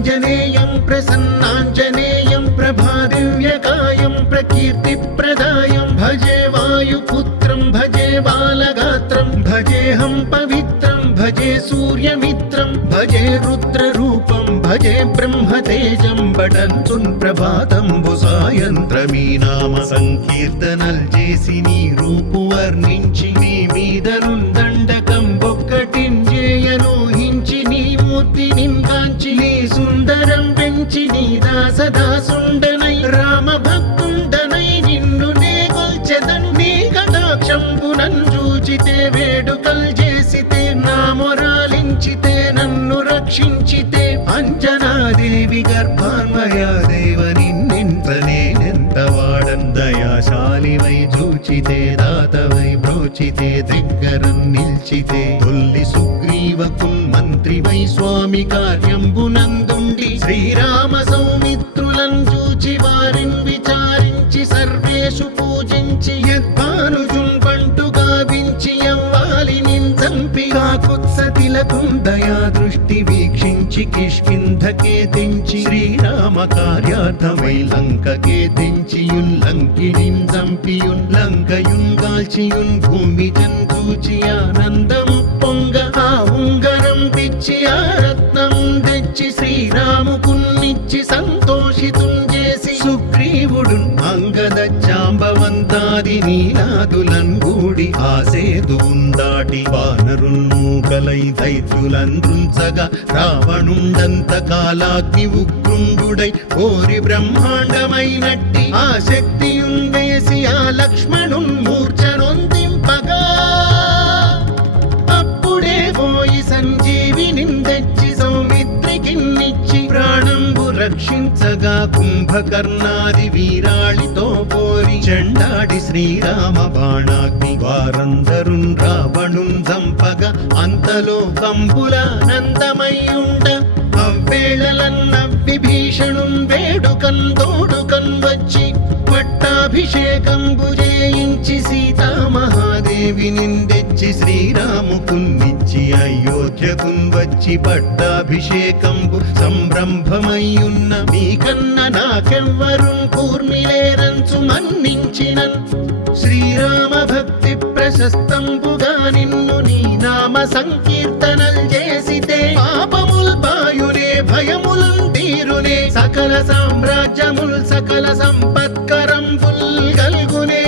ఆంజనేయం ప్రసన్నాంజనేయం ప్రభాదివ్యకాయం ప్రకీర్తి ప్రదాయం. భజే వాయుపుత్రం భజే బాలగాత్రం భజేహం పవిత్రం భజే సూర్యమిత్రం భజే రుద్రరూపం భజే బ్రహ్మతేజం బడంతున్ ప్రభాతంబు సాయంత్రమీ నామ సంకీర్తనల్ చేసి నీ రూపు వర్ణించి నీ మీదరుందండకంబు మూర్తి నింగాంచి నీ సుందరం పెంచి నీ దాసదాసుండనై రామ భక్తుండనై నిన్ను నే కొల్చెదన్. నీ కటాక్షంబునన్ చూచితే వేడుకల్ చేసితే నా మొరాలించితే నన్ను రక్షించితే అంజనాదేవి గర్భాన్మయా దేవ నిన్నెంత నేనెంత వాడన్ దయాశాలివై చూచితే దాతవై బ్రోచితే దగ్గరం నిల్చితే తొల్లి శివై స్వామి కార్యంబునందుండి శ్రీరామ సౌమిత్రులను చూచి వారిని విచారించి సర్వేషు పూజించి యద్భానుజున్ పంటు గావించి అవ్వాలి నిందంపి కాకుత్సతిలకుం దయా దృష్టి వీక్షించి కిష్కింధకే తెంచి శ్రీరామ కార్యార్థమై లంకకే తెంచియున్ లంకిణిన్ చంపి. లంకయున్ గాల్చియున్ భూమి చందూచి ఆనందం పొంగ. ఆ ఉంగరం ఆ రత్నం తెచ్చి శ్రీరాముకున్నిచ్చి సంతోషితుం చేసి సుగ్రీవుడు అంగద చాంబవంతాది నీలాదులన్ గూడి ఆసేదు ఉందాటి వానరుల్ మూకలై దైత్యులందృంచగా రావణుండంత కాలాగ్ని ఉగ్రుండుడై కోరి బ్రహ్మాండమైనట్టి ఆ శక్తియుందేసి ఆ లక్ష్మణున్ రక్షించగా కుంభకర్ణాది వీరాళితో పోరి చెండాడి శ్రీరామ బాణాగ్ని వారందరున్ రావణుం చంపగా అంతలో కంపుల నందమయ్యుండ అవ్వేళలన్న విభీషణున్ వేడుకన్ తోడుకన్ వచ్చి పట్టాభిషేకంబు చేయించి సీతా నిందెచ్చి శ్రీరాముకున్నిచ్చి అయోధ్యకున్ వచ్చి పట్టాభిషేకంబు సంరంభమయ్యున్న మీకన్న నాకెవ్వరున్ కూర్మిలేరంచు మన్నించినన్. శ్రీరామ భక్తి ప్రశస్తంబుగా నిన్ను నీ నామ సంకీర్తనల్ చేసితే పాపం బాయునే సకల సామ్రాజ్యముల్ సకల సంపత్కరం ఫుల్ గల్గునే.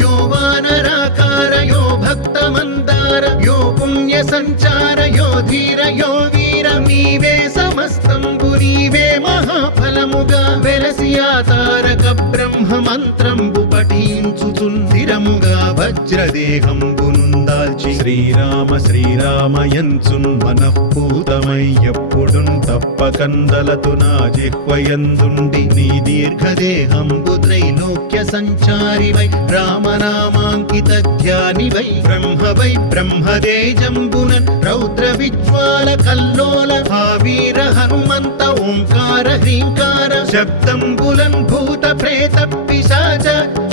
యో వానరాకార యో భక్త మందార యో పుణ్య సంచార యో ధీర యో వీర నీవే సమస్తంబు నీవే మహాఫలముగా. వెలసియా తారక బ్రహ్మ మంత్రంబు పఠించుచుందిరముగా వజ్రదేహంబునుందాల్చి శ్రీరామ శ్రీరామ ఎంచున్ మనఃపూతమై ఎప్పుడున్ తప్పకందలతు నా జిహ్వయందుండి నీ దీర్ఘదేహంబు త్రైలోక్య సంచారివై రామనామాంకిత ధ్యానివై బ్రహ్మవై బ్రహ్మదేజంబునన్ రౌద్ర విజ్వాల కల్లోల భావీర హనుమంత ఓంకార హ్రీంకార శబ్దంబులన్ భూత ప్రేత పిశాచ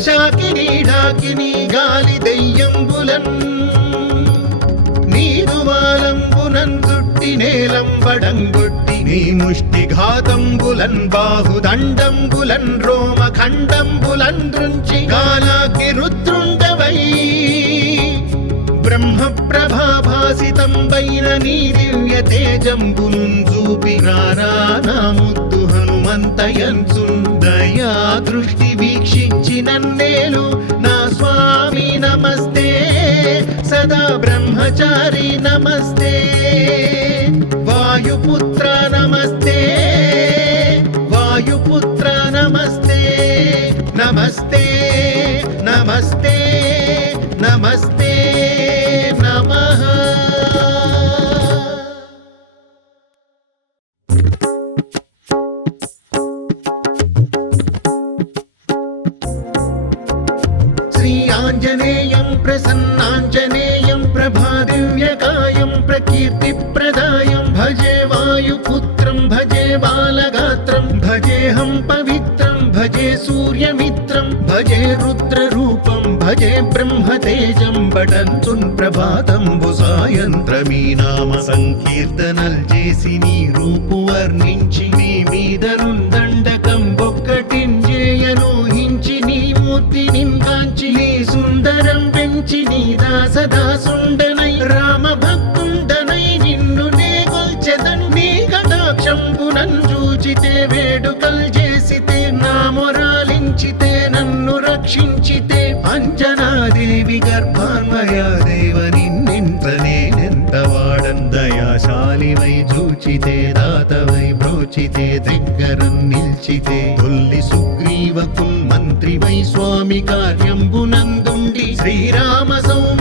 శాకిని ఢాకిని గాలి దెయ్యంబులన్ నీరువాలంబునన్ చుట్టి నేలంబడంగొట్టి నీ ముష్టి ఘాతంబులన్ బాహుదండంబులన్ రోమ ఖండంబులన్ రుంచి గాలాకి రుద్రుండవై. బ్రహ్మ ప్రభాభాసితం నీ దివ్య తేజంబును చూపి రానా ముద్దు హనుమంతయంచుందయా దృష్టి వీక్షించి నన్నేలు నా స్వామి నమస్తే సదా బ్రహ్మచారి నమస్తే. ప్రసన్నాంజనేయం ప్రభాదివ్యకాయం ప్రకీర్తిప్రదాయం భజే వాయుపుత్రం భజే బాలగాత్రం భజేహం పవిత్రం భజే సూర్యమిత్రం భజే రుద్రరూపం భజే భజే బ్రహ్మతేజం బటంచున్ ప్రభాతంబు సాయంత్రమీ నామ సంకీర్తనల్ చేసి నీ రూపు వర్ణించి నీ మీదనుందండకం ఒక్కటింజేయనూహించి దాసదాసుండనై రామ భక్తుండనై నిన్ను నే కొల్చెదన్. నీ కటాక్షంబునన్ చూచితే వేడుకల్ చేసితే నా మొరాలించితే నన్ను రక్షించితే అంజనాదేవి గర్భాన్మయా దేవ నిన్నెంత నేనెంత వాడన్ దయాశాలివై చూచితే దాతవై బ్రోచితే దగ్గరం నిల్చితే తొల్లి సుగ్రీవకుల్ మంత్రివై స్వామి కార్యంబునందుండి శ్రీరామ సౌమిత్రులం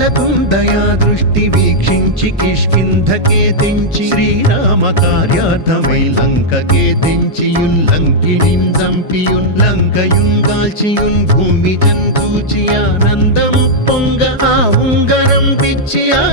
కాకుత్స దయా దృష్టి వీక్షించి కిష్కింధకే తెంచి శ్రీరామ కార్యార్థమై లంకకే తెంచియున్ లంకిణిన్ చంపియున్ లంకయున్ గాల్చియున్ భూమి జంతూచి ఆనందం పొంగ ఆ ఉంగరం పిచ్చి ఆ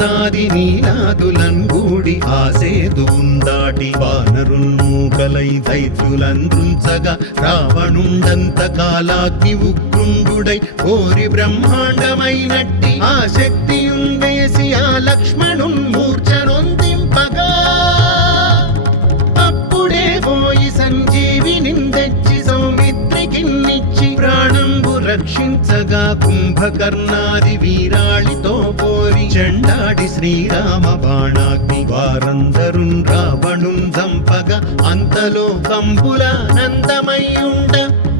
జాంబవంతాది నీలాదులన్ గూడి ఆసేదుందాటి వానరుల్మూకలై మూకలై రావణుండంత కాలాగ్ని ఉగ్రుండుడై కోరి బ్రహ్మాండమైనట్టి ఆ శక్తియుందేసి ఆ లక్ష్మణున్ మూర్ఛనొందింపగా. అప్పుడే పోయి సంజీవి నిందెచ్చి సౌమిత్రికిన్నిచ్చి ప్రాణంబు రక్షించగా కుంభకర్ణాది వీరాళితో పో చెండాడి శ్రీరామ బాణాగ్ని వారందరున్ రావణుం దంపగ అంతలో కంపుల నందమయ్యుండ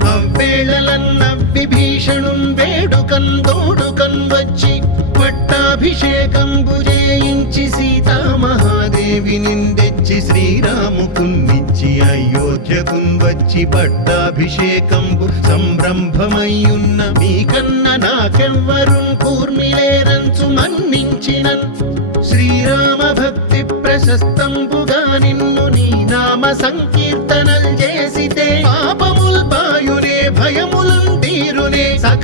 అవ్వేళలన్న విభీషణుం వేడుకన్ తోడుకన్ వచ్చి పట్టాభిషేకంబు చేయించి సీతామహాదేవి నిందెచ్చి శ్రీరాముకున్నిచ్చి అయోధ్యకున్ వచ్చి పట్టాభిషేకంబు సంరంభమయ్యున్న మీకన్న నాకెవ్వరున్ కూర్మిలేరంచు మన్నించినన్ శ్రీరామ భక్తి ప్రశస్తంబుగా నిన్ను నీ నామ సంకీర్తనల్ చేసితే పాపముల్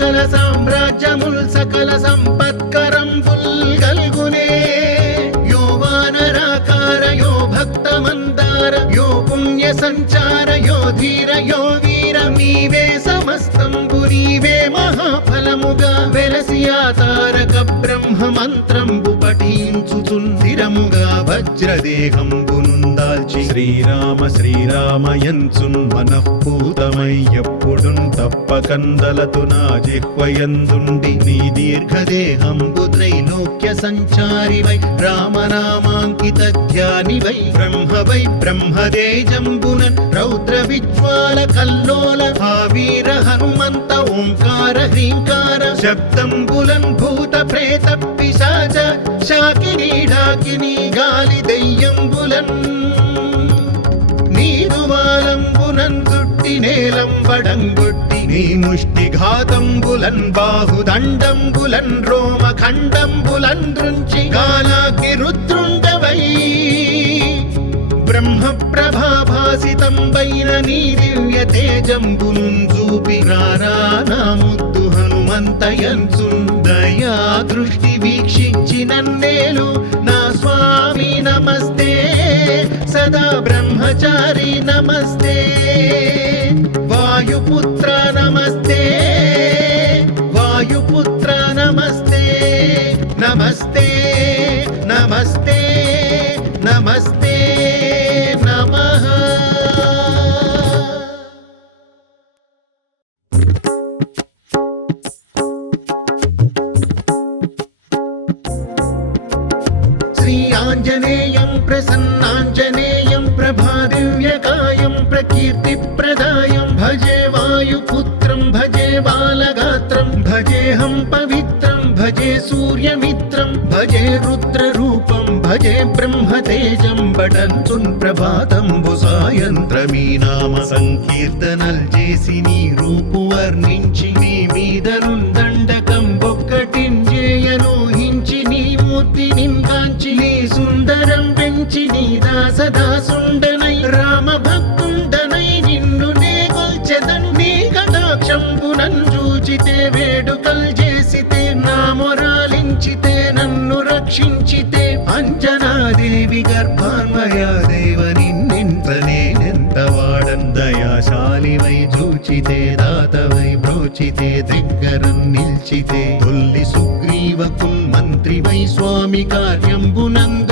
సకల సామ్రాజ్యముల్ సకల సంపత్కరం ఫుల్ గల్గునే యో వానరాకార యో భక్త మందార యో పుణ్య సంచార యో ధీర యో వీర మీవే సమస్తం పురీవే మహాఫలముగా వెలసి బ్రహ్మ మంత్రం బ్రహ్మ స్థిరముగా పఠించుచుందిరముగా వజ్రదేహంబునుందాల్చి శ్రీరామ శ్రీరామయంచున్ మనఃపూతమై ఎప్పుడున్ తప్పకందలతు నా జిహ్వయందుండి నీ దీర్ఘదేహంబు త్రైలోక్య సంచారివై. రామనామాంకిత ధ్యానివై. బ్రహ్మవై బ్రహ్మదేజంబునన్ రౌద్ర విజ్వాల కల్లోల. ఆ హనుమంత ఓంకార హ్రీంకార శబ్దంబులన్ భూత పిశాచ శాకిని గాలి దెయ్యంబులన్ నీదు వాలంబునన్ చుట్టి నేలంబడంగొట్టి నీ ముష్టి ఘాతంబులన్ బాహుదండంబులన్ రోమ ఖండంబులన్ దృంచి కాలాగ్ని రుద్రుండవై. బ్రహ్మ నీ దివ్య తేజంబును చూపి రారా నా దయా దృష్టి వీక్షించి నన్నేలు. నా స్వామి నమస్తే. సదా బ్రహ్మచారి నమస్తే. వాయుపుత్ర నమస్తే. వాయుపుత్ర నమస్తే నమస్తే. నమస్తే నమస్తే. ప్రభాదివ్యకాయం ప్రకీర్తిప్రదాయం భజే వాయుపుత్రం భజే బాలగాత్రం భజేహం పవిత్రం భజే సూర్యమిత్రం భజే రుద్రరూపం భజే బ్రహ్మతేజం బటంచున్ ప్రభాతంబు సాయంత్రమీ నామ సంకీర్తనల్ చేసి నీ రూపు వర్ణించి నీ మీదనుందండకం ఒక్కటింజేయనూహించి నీ మూర్తి నింకాంచి నీ సుందరం పెంచి నీ దాసదాసుండనై రామ భక్తు రక్షించితే అంజనాదేవి గర్భాన్వయ దేవ నిన్నెంత నేనెంత వాడన్ దయాశాలివై చూచితే దాతవై బ్రోచితే దగ్గరం నిల్చితే తొల్లి సుగ్రీవకుల్ మంత్రివై స్వామి కార్యంబునందుండి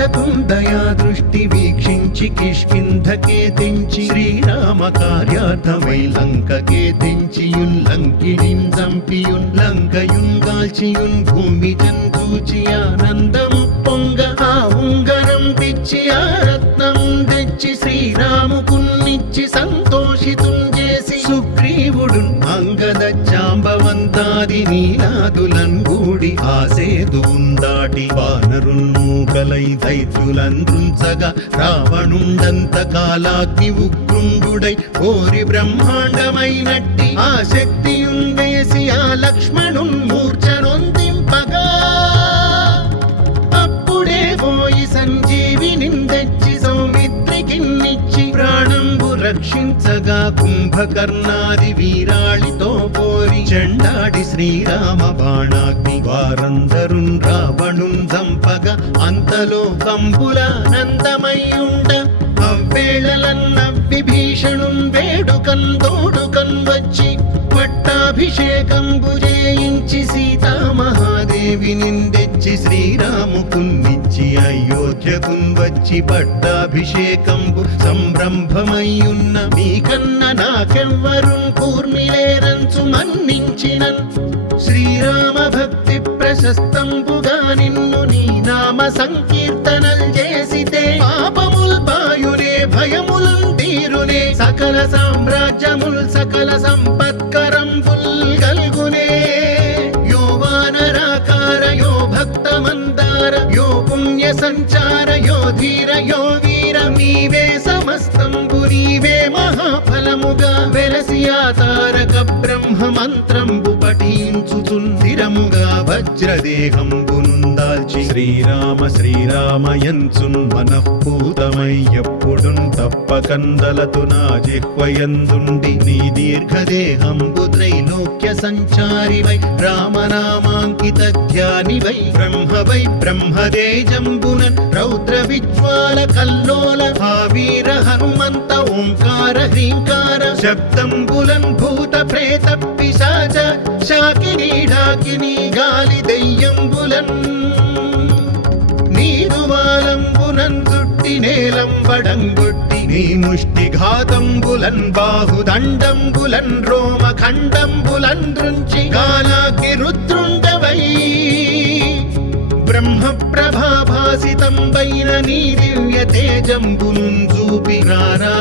కాకుత్సతిలకుం దయా దృష్టి వీక్షించి కిష్కింధకే తెంచి శ్రీరామ కార్యార్థమై లంకకే తెంచియున్ ఉల్లంకిణిం చంపియున్ లంకయున్ గాల్చియున్ భూమి చందూచి ఆనందం పొంగ ఆ ఉంగరం పిచ్చి ఆ రత్నం తెచ్చి శ్రీరాముకున్నిచ్చి సంతోషితుం చేసి సుగ్రీవుడు అంగద చాంబవంతాది నీలాదులన్ గూడి ఆసేదు దాటి వానరుల్ రావణుండంత కాలాగ్ని ఉగ్రుండుడై కోరి బ్రహ్మాండమైనట్టి ఆ శక్తియుందేసి ఆ లక్ష్మణున్ మూర్ఛనొందింపగా. అప్పుడే పోయి సంజీవిని తెచ్చి సౌమిత్రికిన్నిచ్చి ప్రాణంబు రక్షించగా కుంభకర్ణాది వీరాళితో చెండాడి శ్రీరామ బాణాగ్ని వారందరున్ రావణుం చంపగా అంతలో కంపుల నందమయ్యుండ అవ్వేళలన్న విభీషణున్ వేడుకన్ తోడుకన్ వచ్చి పట్టాభిషేకంబు చేయించి సీతామహాదేవి నిందెచ్చి శ్రీరాముకున్నిచ్చి అయోధ్యకున్ వచ్చి పట్టాభిషేకంబు సంరంభమయ్యున్న మీకన్న నాకెవ్వరున్ కూర్మిలేరంచు మన్నించిన శ్రీరామ భక్తి ప్రశస్తంబుగా నిన్ను నీ నామ సంకీర్తనల్ చేసితే సకల సామ్రాజ్యముల్ సకల సంప పఠించుచుందిరముగా వజ్రదేహంబునుందాల్చి శ్రీరామ శ్రీరామయంచున్ మనఃపూతమై ఎప్పుడున్ తప్పకందలతు నా జిహ్వయందుండి నీ దీర్ఘదేహంబు త్రైలోక్య సంచారివై రామనామాంకిత ధ్యానివై బ్రహ్మవై బ్రహ్మదేజంబునన్ రౌద్ర విజ్వాల కల్లోల భావీర హనుమంత ఓంకార హ్రీంకార శబ్దంబులన్ భూత ప్రేత పిశా శాకిని ఢాకిని గాలి దెయ్యంబులన్ నీరువాలంబునన్ చుట్టి నేలంబడంగొట్టి నీ ముష్టి ఘాతంబులన్ బాహుదండంబులన్ రోమ ఖండంబులన్ రుంచి గాలాకి రుద్రుండవై. బ్రహ్మ ప్రభాభాసితంబైన నీ దివ్య తేజంబును చూపి రానా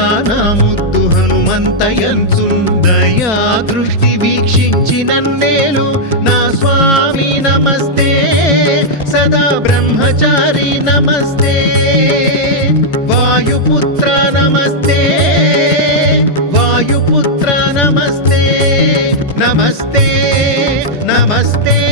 ముద్దు హనుమంతయంచున్ దయా దృష్టి నన్నేలు. నా స్వామి నమస్తే. సదా బ్రహ్మచారి నమస్తే. వాయుపుత్ర నమస్తే. వాయుపుత్ర నమస్తే. నమస్తే నమస్తే.